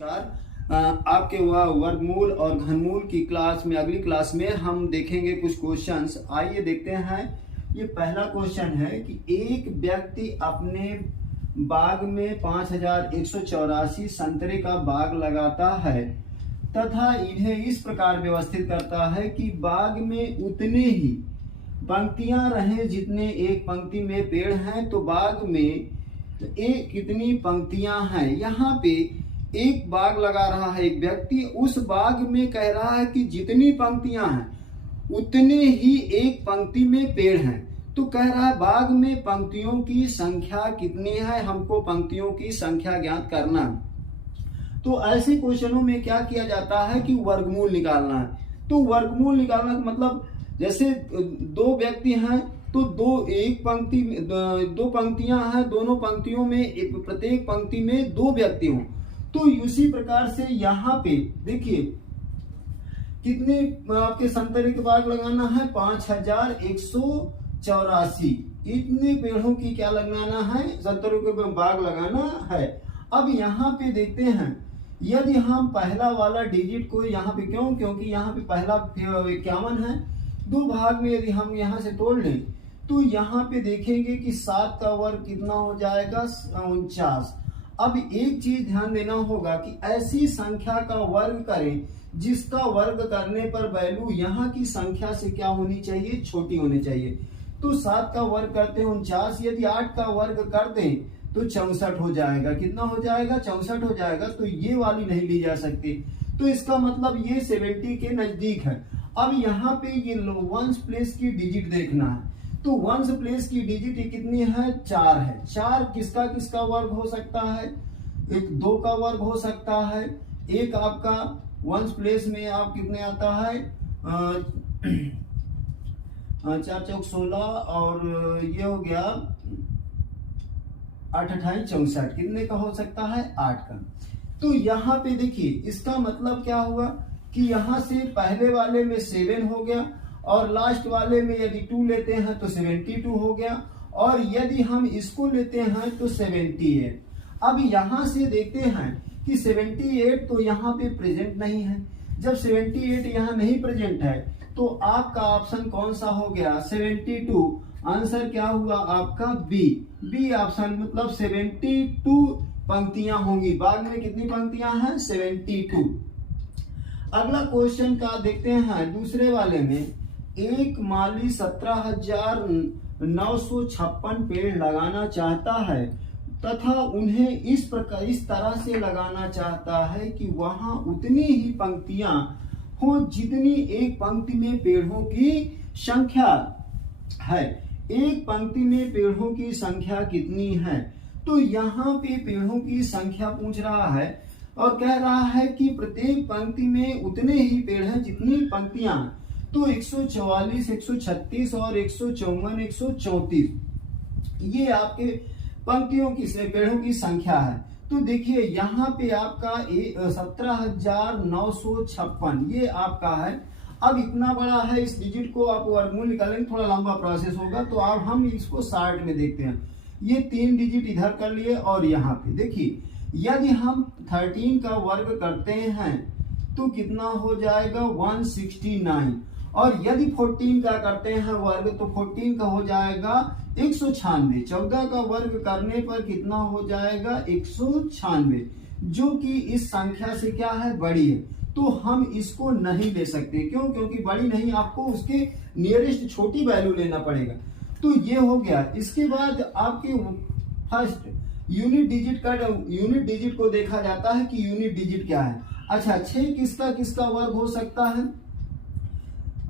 आपके वर्गमूल और घनमूल की क्लास में अगली क्लास में हम देखेंगे कुछ क्वेश्चंस। आइए देखते हैं। ये पहला क्वेश्चन है कि एक व्यक्ति अपने बाग में 5184 संतरे का बाग लगाता है तथा इन्हें इस प्रकार व्यवस्थित करता है कि बाग में उतने ही पंक्तियां रहें जितने एक पंक्ति में पेड़ हैं। तो बाग में कितनी पंक्तियां हैं। यहाँ पे एक बाग लगा रहा है एक व्यक्ति, उस बाग में कह रहा है कि जितनी पंक्तियां हैं उतने ही एक पंक्ति में पेड़ हैं। तो कह रहा है बाग में पंक्तियों की संख्या कितनी है, हमको पंक्तियों की संख्या ज्ञात करना है। तो ऐसे क्वेश्चनों में क्या किया जाता है कि वर्गमूल निकालना है। तो वर्गमूल निकालना का मतलब जैसे दो व्यक्ति हैं तो दो पंक्तियां हैं, दोनों पंक्तियों में प्रत्येक पंक्ति में दो व्यक्ति हों। तो उसी प्रकार से यहाँ पे देखिए कितने आपके संतरे के बाग लगाना है, 5184। इतने पेड़ों की क्या लगाना है, संतरों के बाग लगाना है। अब यहाँ पे देखते हैं यदि हम पहला वाला डिजिट को यहाँ पे क्योंकि यहाँ पे पहला 51 है, दो भाग में यदि हम यहाँ से तोड़ लें तो यहाँ पे देखेंगे कि 7 का वर्ग कितना हो जाएगा, 49। अब एक चीज ध्यान देना होगा कि ऐसी संख्या का वर्ग करें जिसका वर्ग करने पर वैल्यू यहाँ की संख्या से क्या होनी चाहिए, छोटी होनी चाहिए। तो 7 का वर्ग करते हैं 49, यदि 8 का वर्ग कर दें तो 64 हो जाएगा। कितना हो जाएगा, 64 हो जाएगा। तो ये वाली नहीं ली जा सकती। तो इसका मतलब ये 70 के नजदीक है। अब यहाँ पे ये वंस प्लेस की डिजिट देखना है। तो वंस प्लेस की डिजिट कितनी है, 4 है। 4 किसका किसका वर्ग हो सकता है, एक 2 का वर्ग हो सकता है। एक आपका वंस प्लेस में आप कितने आता है, 4 चौक 16 और ये हो गया 8 28 64। कितने का हो सकता है, 8 का। तो यहाँ पे देखिए इसका मतलब क्या हुआ कि यहाँ से पहले वाले में 7 हो गया और लास्ट वाले में यदि 2 लेते हैं तो 72 हो गया, और यदि हम इसको लेते हैं तो 78। अब यहाँ से देखते हैं कि 78 तो यहाँ पे प्रेजेंट नहीं है। जब 78 यहाँ नहीं प्रेजेंट है तो आपका ऑप्शन कौन सा हो गया, 72। आंसर क्या हुआ आपका बी ऑप्शन, मतलब 72 पंक्तियां होंगी। बाग में कितनी पंक्तियां हैं, 72। अगला क्वेश्चन का देखते हैं दूसरे वाले में। एक माली 17,956 पेड़ लगाना चाहता है तथा उन्हें इस तरह से लगाना चाहता है कि वहां उतनी ही पंक्तियां हो जितनी एक पंक्ति में पेड़ों की संख्या है। एक पंक्ति में पेड़ों की संख्या कितनी है। तो यहाँ पे पेड़ों की संख्या पूछ रहा है और कह रहा है कि प्रत्येक पंक्ति में उतने ही पेड़ हैं जितनी पंक्तियां। तो 144, 136 और 154, 134 ये आपके पंक्तियों की पेड़ों की संख्या है। तो देखिए यहाँ पे आपका 17,956 ये आपका है। अब इतना बड़ा है, इस डिजिट को आप वर्गमूल निकालेंगे, थोड़ा लंबा प्रोसेस होगा। तो अब हम इसको शार्ट में देखते हैं। ये 3 डिजिट इधर कर लिए और यहाँ पे देखिए यदि हम 13 का वर्ग करते हैं तो कितना हो जाएगा, 169। और यदि 14 का करते हैं वर्ग तो 14 का हो जाएगा 196। 14 का वर्ग करने पर कितना हो जाएगा, 196, जो कि इस संख्या से क्या है, बड़ी है। तो हम इसको नहीं ले सकते। क्यों, क्योंकि बड़ी नहीं, आपको उसके नियरेस्ट छोटी वैल्यू लेना पड़ेगा। तो ये हो गया। इसके बाद आपके फर्स्ट यूनिट डिजिट को देखा जाता है कि यूनिट डिजिट क्या है। अच्छा, 6 किसका किसका वर्ग हो सकता है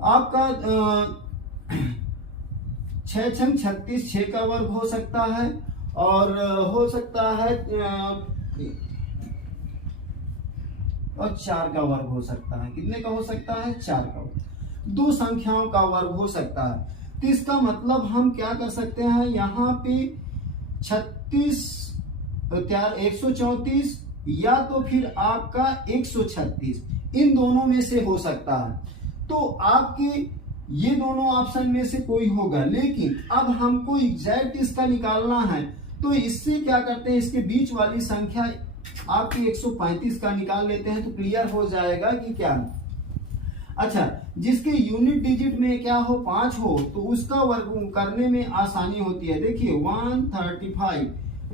आपका, 6 छंग 36, 6 का वर्ग हो सकता है। और हो सकता है और 4 का वर्ग हो सकता है। कितने का हो सकता है, 4 का वर्ग। 2 संख्याओं का वर्ग हो सकता है। तो इसका मतलब हम क्या कर सकते हैं, यहाँ पे 134 या तो फिर आपका 136, इन दोनों में से हो सकता है। तो आपके ये दोनों ऑप्शन में से कोई होगा। लेकिन अब हमको एग्जैक्ट इसका निकालना है तो इससे क्या करते हैं, इसके बीच वाली संख्या आपकी 135 का निकाल लेते हैं तो क्लियर हो जाएगा कि क्या। अच्छा, जिसके यूनिट डिजिट में क्या हो 5 हो तो उसका वर्ग करने में आसानी होती है। देखिए 135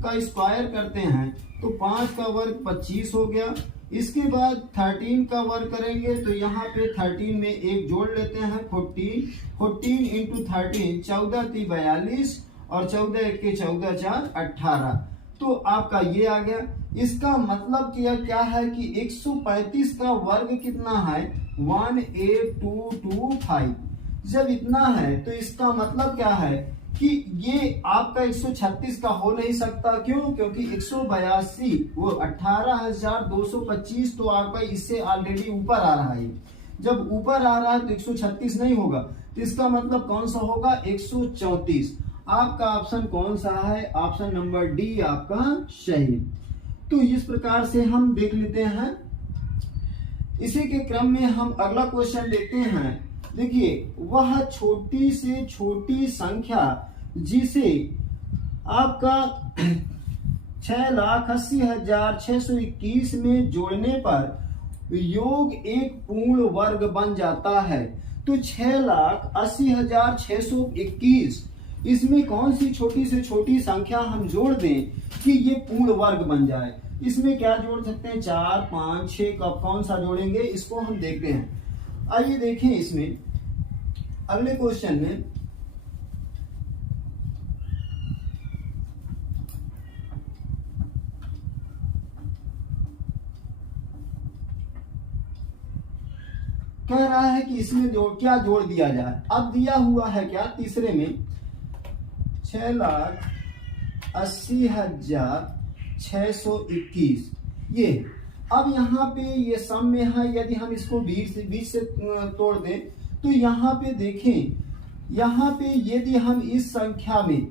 का स्क्वायर करते हैं तो 5 का वर्ग 25 हो गया। इसके बाद 13 का वर्ग करेंगे तो यहाँ पे 13 में एक जोड़ लेते हैं 14 इंटू 13 14 × 42 और 14 × 1 = 14 4 18। तो आपका ये आ गया। इसका मतलब क्या है कि 135 का वर्ग कितना है 18225। जब इतना है तो इसका मतलब क्या है कि ये आपका 136 का हो नहीं सकता। क्यों? क्योंकि 182 वो 18,225 तो आपका इससे ऑलरेडी ऊपर आ रहा है। जब ऊपर आ रहा है तो 136 नहीं होगा, तो इसका मतलब कौन सा होगा 134। आपका ऑप्शन कौन सा है? ऑप्शन नंबर डी आपका सही। तो इस प्रकार से हम देख लेते हैं। इसी के क्रम में हम अगला क्वेश्चन देखते हैं। देखिए, वह छोटी से छोटी संख्या जिसे आपका 6,80,621 में जोड़ने पर योग एक पूर्ण वर्ग बन जाता है। तो 6,80,621 इसमें कौन सी छोटी से छोटी संख्या हम जोड़ दें कि ये पूर्ण वर्ग बन जाए? इसमें क्या जोड़ सकते हैं? 4, 5, 6 का कौन सा जोड़ेंगे इसको हम देखते हैं। आइए देखें इसमें अगले क्वेश्चन में। कह रहा है कि इसमें क्या जोड़ दिया जाए। अब दिया हुआ है क्या तीसरे में 6,80,621 ये। अब यहाँ पे ये सम में है, यदि हम इसको बीच से तोड़ दें तो यहाँ पे देखें, यहाँ पे यदि हम इस संख्या में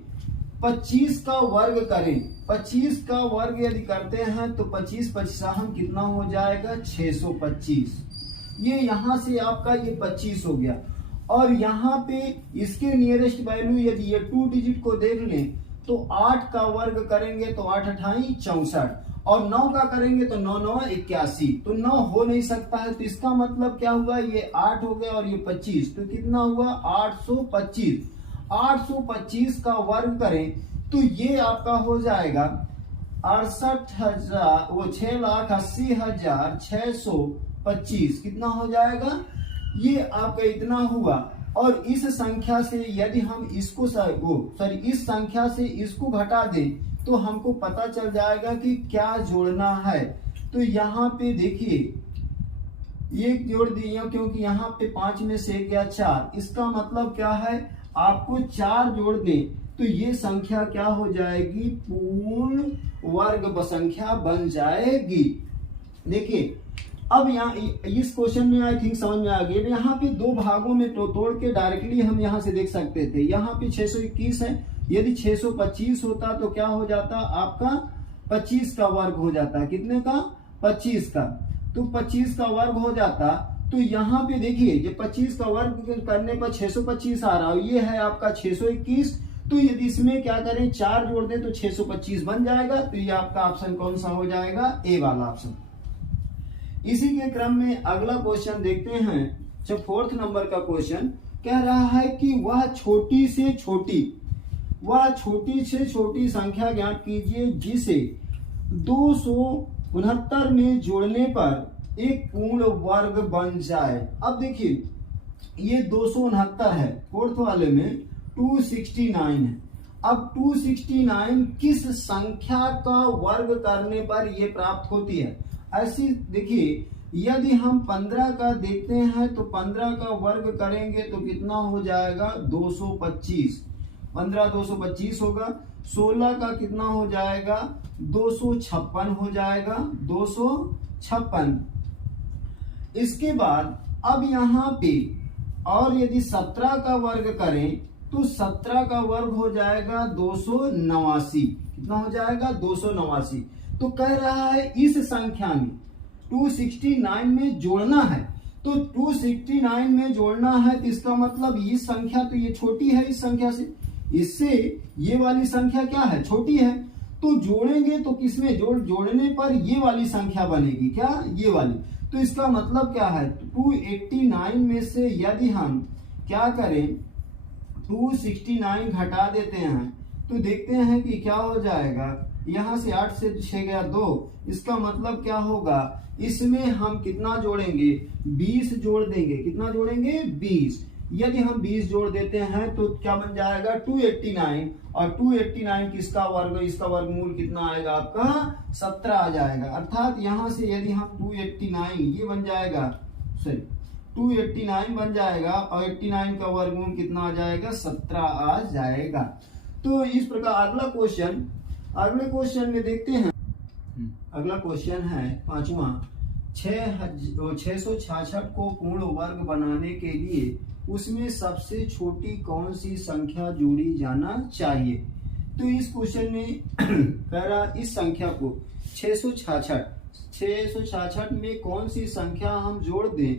25 का वर्ग करें, 25 का वर्ग यदि करते हैं तो 25 25 हम कितना हो जाएगा 625। ये यहाँ से आपका ये 25 हो गया। और यहाँ पे इसके नियरेस्ट वैल्यू यदि ये 2 डिजिट को देख लें तो 8 का वर्ग करेंगे तो 8 8 64 और 9 का करेंगे तो 9 9 81। तो 9 हो नहीं सकता है। तो इसका मतलब क्या हुआ, ये 8 हो गया और ये 25, तो कितना हुआ 825। 825 का वर्ग करें तो ये आपका हो जाएगा 68,000 वो 6,80,625 कितना हो जाएगा, ये आपका इतना हुआ। और इस संख्या से यदि हम इसको इस संख्या से इसको घटा दें तो हमको पता चल जाएगा कि क्या जोड़ना है। तो यहाँ पे देखिए एक जोड़ दिए क्योंकि यहाँ पे 5 में से गया 4। इसका मतलब क्या है, आपको 4 जोड़ दें तो ये संख्या क्या हो जाएगी, पूर्ण वर्ग संख्या बन जाएगी। देखिए अब यहाँ इस क्वेश्चन में आई थिंक समझ में आ गया। यहाँ पे 2 भागों में तो तोड़ के डायरेक्टली हम यहाँ से देख सकते थे। यहाँ पे 621 है, यदि 625 होता तो क्या हो जाता, आपका 25 का वर्ग हो जाता। कितने का, 25 का। तो 25 का वर्ग हो जाता। तो यहाँ पे देखिए ये 25 का वर्ग करने पर 625 आ रहा है, ये है आपका 621। तो यदि इसमें क्या करें 4 जोड़ दें तो 625 बन जाएगा। तो ये आपका ऑप्शन कौन सा हो जाएगा, ए वाला ऑप्शन। इसी के क्रम में अगला क्वेश्चन देखते हैं। जब 4th नंबर का क्वेश्चन कह रहा है कि वह छोटी से छोटी संख्या ज्ञात कीजिए जिसे 269 में जोड़ने पर एक पूर्ण वर्ग बन जाए। अब देखिए ये 269 है, 4th वाले में 269 है। अब 269 किस संख्या का वर्ग करने पर ये प्राप्त होती है? ऐसी देखिए यदि हम 15 का देखते हैं तो 15 का वर्ग करेंगे तो कितना हो जाएगा 225। 15 225 होगा। 16 का कितना हो जाएगा 256 हो जाएगा, 256। इसके बाद अब यहाँ पे और यदि 17 का वर्ग करें तो 17 का वर्ग हो जाएगा 289। कितना हो जाएगा 289। तो कह रहा है इस संख्या में 269 में जोड़ना है। तो 269 में जोड़ना है तो इसका मतलब ये संख्या तो ये छोटी है इस संख्या से, इससे ये वाली संख्या क्या है, छोटी है। तो जोड़ेंगे तो किसमें जोड़ने पर ये वाली संख्या बनेगी, क्या, ये वाली। तो इसका मतलब क्या है, 289 में से यदि हम क्या करें 269 घटा देते हैं तो देखते हैं कि क्या हो जाएगा, यहां से 8 से 6 गया 2, इसका मतलब क्या होगा, इसमें हम कितना जोड़ेंगे, 20 जोड़ देंगे। कितना जोड़ेंगे, 20। यदि हम 20 जोड़ देते हैं तो क्या बन जाएगा 289, और 289 किसका वर्ग, इसका वर्गमूल कितना आएगा आपका 17 आ जाएगा। अर्थात यहां से यदि हम 289 ये बन जाएगा, सॉरी 289 बन जाएगा और 89 का वर्गमूल कितना आ जाएगा 17 आ जाएगा। तो इस प्रकार अगले क्वेश्चन में देखते हैं। अगला क्वेश्चन है 5वां, 666 को पूर्ण वर्ग बनाने के लिए उसमें सबसे छोटी कौन सी संख्या जोड़ी जाना चाहिए। तो इस क्वेश्चन में कह रहा इस संख्या को 666 में कौन सी संख्या हम जोड़ दें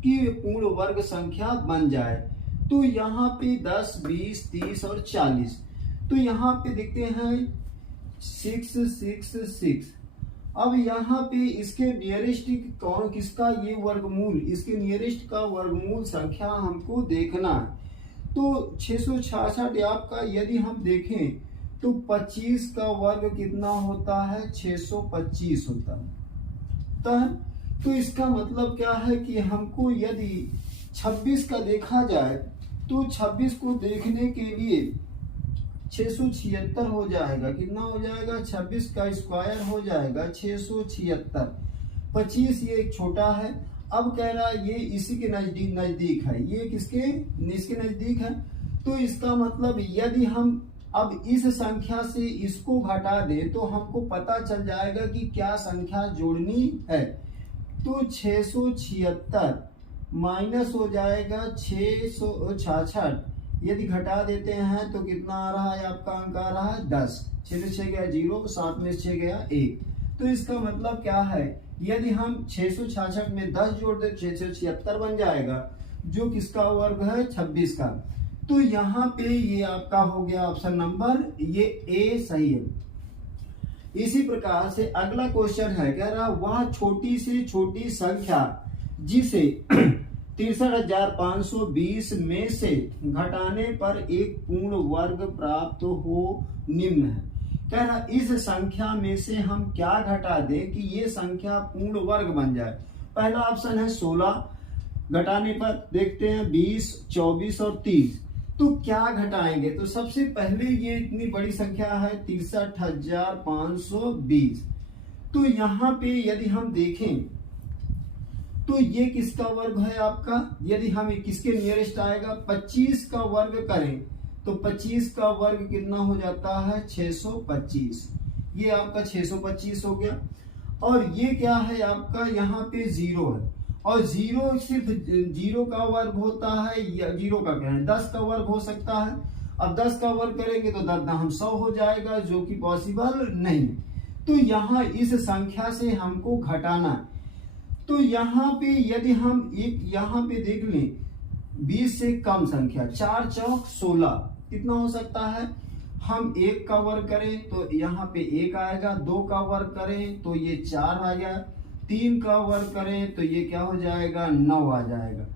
कि पूर्ण वर्ग संख्या बन जाए। तो यहाँ पे 10, 20, 30 और 40। तो यहाँ पे देखते हैं 666। अब यहाँ पे इसके नियरेस्ट कौन किसका ये वर्गमूल, इसके नियरेस्ट का वर्गमूल संख्या हमको देखना है। तो 666 आपका यदि हम देखें तो 25 का वर्ग कितना होता है 625 होता है। तो इसका मतलब क्या है कि हमको यदि 26 का देखा जाए तो 26 को देखने के लिए 676 हो जाएगा। कितना हो जाएगा, 26 का स्क्वायर हो जाएगा 676। 25 ये एक छोटा है। अब कह रहा है ये इसी के नजदीक है, ये इसके नजदीक है। तो इसका मतलब यदि हम अब इस संख्या से इसको घटा दे तो हमको पता चल जाएगा कि क्या संख्या जोड़नी है। तो 676 माइनस हो जाएगा 666, यदि घटा देते हैं तो कितना आ रहा है आपका अंक आ रहा है 10। 6 में 6 गया 0, 7 में 6 गया 1। तो इसका मतलब क्या है, यदि हम 666 में 10 जोड़ दे 676 बन जाएगा, जो किसका वर्ग है 26 का। तो यहाँ पे ये आपका हो गया ऑप्शन नंबर ये ए सही है। इसी प्रकार से अगला क्वेश्चन है, कह रहा वह छोटी से छोटी संख्या जिसे 63,520 में से घटाने पर एक पूर्ण वर्ग प्राप्त हो निम्न है। कह रहा इस संख्या में से हम क्या घटा दें कि ये संख्या पूर्ण वर्ग बन जाए। पहला ऑप्शन है 16, घटाने पर देखते हैं 20, 24 और 30। तो क्या घटाएंगे, तो सबसे पहले ये इतनी बड़ी संख्या है 63,520। तो यहाँ पे यदि हम देखें तो ये किसका वर्ग है आपका, यदि हम किसके नियरेस्ट आएगा 25 का वर्ग करें तो 25 का वर्ग कितना हो जाता है 625। ये आपका 625 हो गया। और ये क्या है आपका, यहाँ पे 0 है, और 0 सिर्फ 0 का वर्ग होता है, या 0 का क्या है 10 का वर्ग हो सकता है। अब 10 का वर्ग करेंगे तो 10 हम 100 हो जाएगा, जो कि पॉसिबल नहीं। तो यहाँ इस संख्या से हमको घटाना है। तो यहाँ पे यदि हम एक यहाँ पे देख लें 20 से कम संख्या 4 चौक 16 कितना हो सकता है, हम 1 का वर्ग करें तो यहाँ पे 1 आएगा, 2 का वर्ग करें तो ये 4 आ जाए, 3 का वर्ग करें तो ये क्या हो जाएगा 9 आ जाएगा,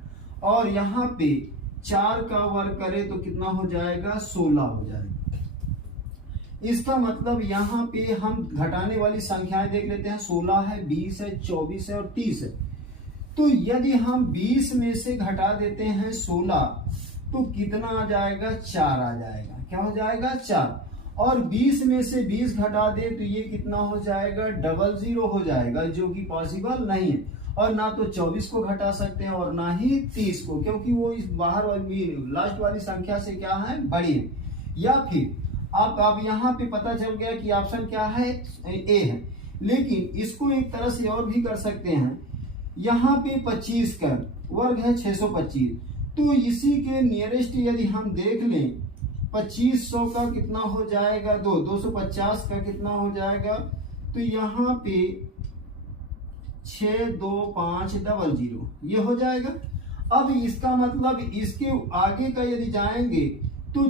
और यहाँ पे 4 का वर्ग करें तो कितना हो जाएगा 16 हो जाएगा। इसका मतलब यहाँ पे हम घटाने वाली संख्याएं देख लेते हैं, 16 है, 20 है, 24 है और 30 है। तो यदि हम 20 में से घटा देते हैं 16 तो कितना आ जाएगा 4 आ जाएगा। क्या हो जाएगा 4। और 20 में से 20 घटा दे तो ये कितना हो जाएगा 00 हो जाएगा, जो कि पॉसिबल नहीं है। और ना तो 24 को घटा सकते हैं और ना ही 30 को, क्योंकि वो इस बाहर वाली लास्ट वाली संख्या से क्या है बड़ी है। या फिर आप यहाँ पे पता चल गया कि ऑप्शन क्या है ए है, लेकिन इसको एक तरह से और भी कर सकते हैं। यहाँ पे 25 का वर्ग है 625, तो इसी के नियरेस्ट यदि हम देख लें 2500 का कितना हो जाएगा 250 का कितना हो जाएगा, तो यहाँ पे 62500 ये हो जाएगा। अब इसका मतलब इसके आगे का यदि जाएंगे तो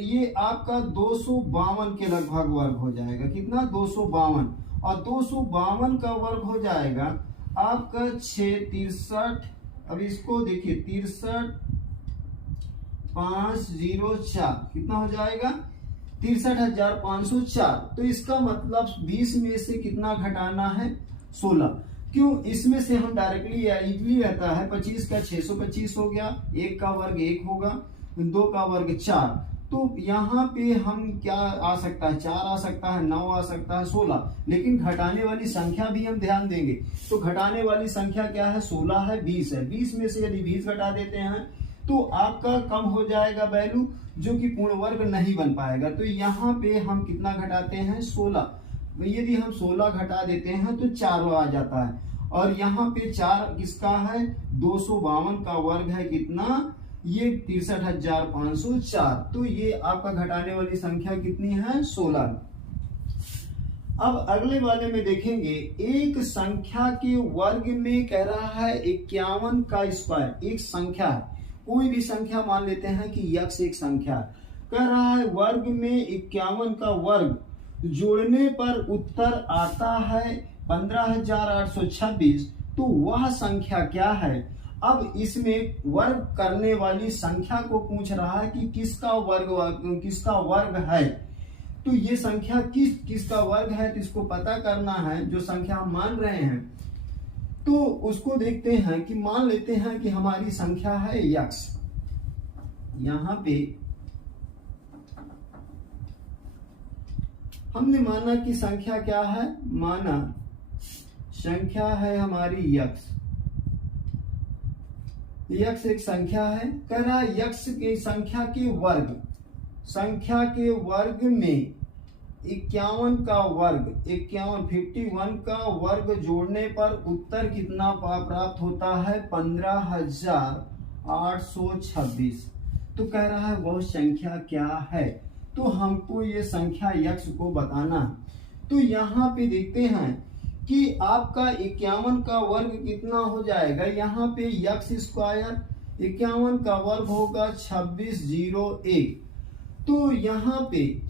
ये आपका 252 के लगभग वर्ग हो जाएगा। कितना? 252। और 252 का वर्ग हो जाएगा आपका 663। अब इसको देखिए 63,504 कितना हो जाएगा? 63,504। तो इसका मतलब 20 में से कितना घटाना है? 16। क्यों? इसमें से हम डायरेक्टली या इजली रहता है 25 का 625 हो गया, 1 का वर्ग 1 होगा, 2 का वर्ग 4। तो यहाँ पे हम क्या आ सकता है? 4 आ सकता है, 9 आ सकता है, 16। लेकिन घटाने वाली संख्या भी हम ध्यान देंगे। तो घटाने वाली संख्या क्या है? 16 है, 20 है। 20 में से यदि 20 घटा देते हैं तो आपका कम हो जाएगा वैल्यू, जो कि पूर्ण वर्ग नहीं बन पाएगा। तो यहाँ पे हम कितना घटाते हैं? 16। यदि हम 16 घटा देते हैं तो 4 आ जाता है। और यहाँ पे 4 किसका है? 252 का वर्ग है कितना? ये 63,504। तो ये आपका घटाने वाली संख्या कितनी है? 16। अब अगले वाले में देखेंगे, एक संख्या के वर्ग में कह रहा है 51 का स्क्वायर। एक संख्या है, कोई भी संख्या मान लेते हैं कि यक्ष एक संख्या है, कह रहा है वर्ग में 51 का वर्ग जोड़ने पर उत्तर आता है 15,826। तो वह संख्या क्या है? अब इसमें वर्ग करने वाली संख्या को पूछ रहा है कि किसका वर्ग है। तो ये संख्या किसका वर्ग है, तो इसको पता करना है। जो संख्या हम मान रहे हैं तो उसको देखते हैं कि मान लेते हैं कि हमारी संख्या है यक्ष। यहां पे हमने माना कि संख्या क्या है? माना संख्या है हमारी यक्ष। यक्ष एक संख्या है। कह रहा है यक्ष की संख्या के वर्ग में 51 का वर्ग 51 का वर्ग जोड़ने पर उत्तर कितना प्राप्त होता है? 15,826। तो कह रहा है वह संख्या क्या है? तो हमको ये संख्या यक्ष को बताना। तो यहाँ पे देखते हैं कि आपका 51 का वर्ग कितना हो जाएगा? यहाँ पे यक्ष स्क्वायर 51 का वर्ग होगा 2601। तो यहाँ पे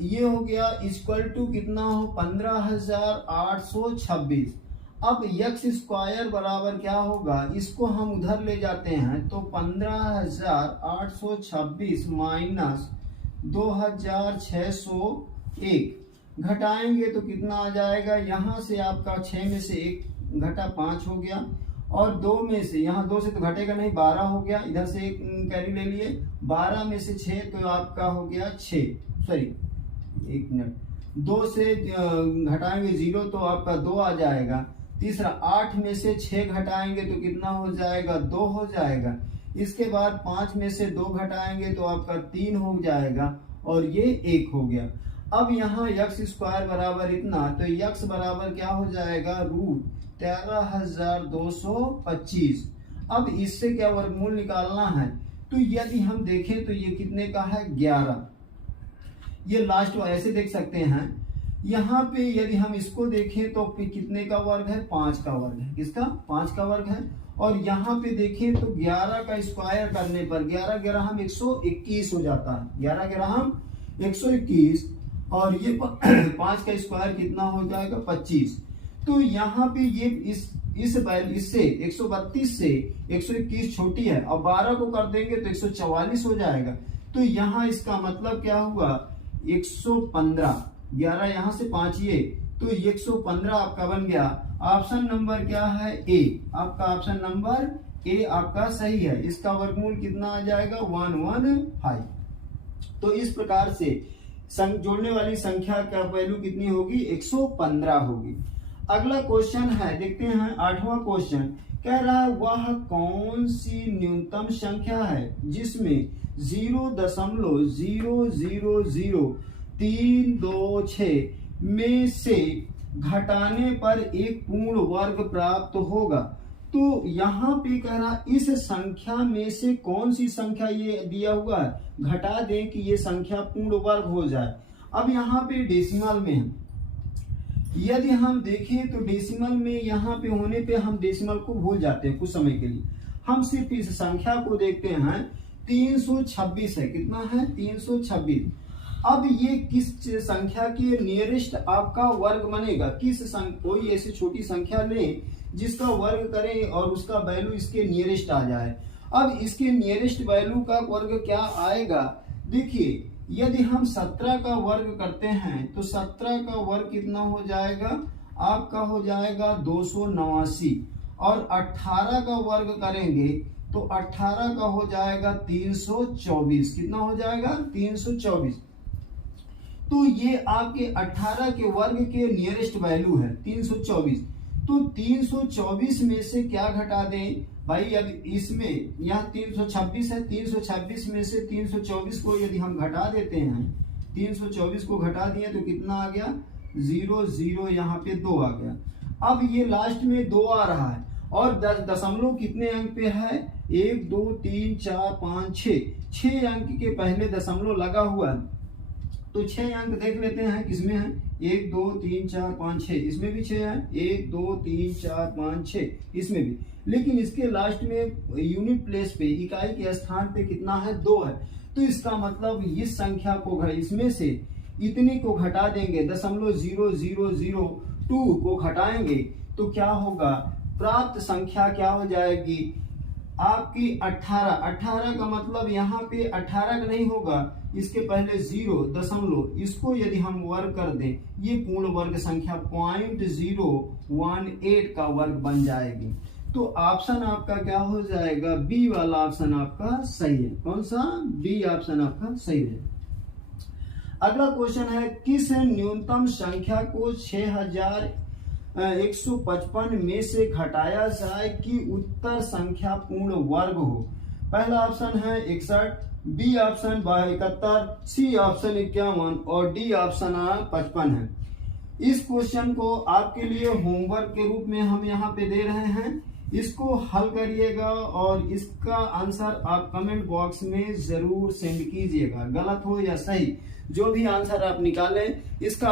ये हो गया इक्वल टू कितना हो? 15,826। अब यक्ष स्क्वायर बराबर क्या होगा? इसको हम उधर ले जाते हैं तो 15,826 माइनस 2,601 घटाएंगे तो कितना आ जाएगा? यहाँ से आपका 6 में से 1 घटा 5 हो गया, और 2 में से, यहाँ 2 से तो घटेगा नहीं, 12 हो गया। इधर से एक कैरी ले लिए, 12 में से 6 तो आपका हो गया 6, सॉरी 1 मिनट, 2 से घटाएंगे 0 तो आपका 2 आ जाएगा। तीसरा 8 में से 6 घटाएंगे तो कितना हो जाएगा? 2 हो जाएगा। इसके बाद 5 में से 2 घटाएंगे तो आपका 3 हो जाएगा, और ये 1 हो गया। अब यहाँ यक्ष स्क्वायर बराबर इतना, तो यक्ष बराबर क्या हो जाएगा? √13,225। अब इससे क्या वर्गमूल निकालना है? तो यदि हम देखें तो ये कितने का है? 11। ये लास्ट ऐसे देख सकते हैं। यहाँ पे यदि हम इसको देखें तो कितने का वर्ग है? 5 का वर्ग है। किसका? 5 का वर्ग है। और यहाँ पे देखें तो 11 का स्क्वायर करने पर 11 ग्राम 121 हो जाता है। 11 ग्राम 121, और ये 5 का स्क्वायर कितना हो जाएगा? 25। तो यहाँ पे ये इससे 132 से 121 छोटी है, और 12 को कर देंगे तो 144 हो जाएगा। तो यहाँ इसका मतलब क्या हुआ? 115। 11 यहाँ से 5 ये, तो 115 आपका बन गया। ऑप्शन नंबर क्या है? ए। आपका ऑप्शन नंबर ए आपका सही है। इसका वर्गमूल कितना आ जाएगा? 115। तो इस प्रकार से जोड़ने वाली संख्या का वैल्यू कितनी होगी? 115 होगी। अगला क्वेश्चन है, देखते हैं 8वां क्वेश्चन। कह रहा है वह कौन सी न्यूनतम संख्या है जिसमें 0.0000326 में से घटाने पर एक पूर्ण वर्ग प्राप्त होगा। तो यहाँ पे कह रहा इस संख्या में से कौन सी संख्या ये दिया हुआ है, घटा दें कि ये संख्या पूर्ण वर्ग हो जाए। अब यहाँ पे डेसिमल में है, यदि हम देखें तो डेसिमल में यहाँ पे होने पे हम डेसिमल को भूल जाते हैं कुछ समय के लिए। हम सिर्फ इस संख्या को देखते हैं 326 है। कितना है? 326। अब ये किस संख्या के नियरेस्ट आपका वर्ग बनेगा? कोई ऐसी छोटी संख्या लें जिसका वर्ग करें और उसका वैल्यू इसके नियरेस्ट आ जाए। अब इसके नियरेस्ट वैल्यू का वर्ग क्या आएगा? देखिए, यदि हम 17 का वर्ग करते हैं तो 17 का वर्ग कितना हो जाएगा? आपका हो जाएगा 289। और 18 का वर्ग करेंगे तो 18 का हो जाएगा 324। कितना हो जाएगा? 324। तो ये आपके 18 के वर्ग के नियरेस्ट वैल्यू है 324। तो 324 में से क्या घटा दें भाई? अब इसमें यहाँ 326 है, 326 में से 324 को यदि हम घटा देते हैं, 324 को घटा दिए तो कितना आ गया? 0 0, यहाँ पे 2 आ गया। अब ये लास्ट में 2 आ रहा है और दशमलव कितने अंक पे है? 1 2 3 4 5 6, 6 अंक के पहले दशमलव लगा हुआ है। तो 6 अंक देख लेते हैं किसमें है? 1 2 3 4 5 6, इसमें भी 6 है। 1 2 3 4 5 6, इसमें भी। लेकिन इसके लास्ट में यूनिट प्लेस पे, इकाई के स्थान पे कितना है? 2 है। तो इसका मतलब इस संख्या को इसमें से इतने को घटा देंगे, 0.0002 को घटाएंगे तो क्या होगा? प्राप्त संख्या क्या हो जाएगी आपकी? 18। 18 का मतलब यहाँ पे 18 का नहीं होगा, इसके पहले 0 दशमलव, इसको यदि हम वर्ग कर दें, ये पूर्ण वर्ग संख्या 0.018 का वर्ग बन जाएगी। तो ऑप्शन आपका क्या हो जाएगा? बी वाला ऑप्शन आपका सही है। कौन सा? बी ऑप्शन आपका सही है। अगला क्वेश्चन है, किस न्यूनतम संख्या को 6155 में से घटाया जाए कि उत्तर संख्या पूर्ण वर्ग हो? पहला ऑप्शन है 61, बी ऑप्शन 71, सी ऑप्शन 51 और डी ऑप्शन 55 है। इस क्वेश्चन को आपके लिए होमवर्क के रूप में हम यहाँ पे दे रहे हैं। इसको हल करिएगा और इसका आंसर आप कमेंट बॉक्स में जरूर सेंड कीजिएगा। गलत हो या सही, जो भी आंसर आप निकालें, इसका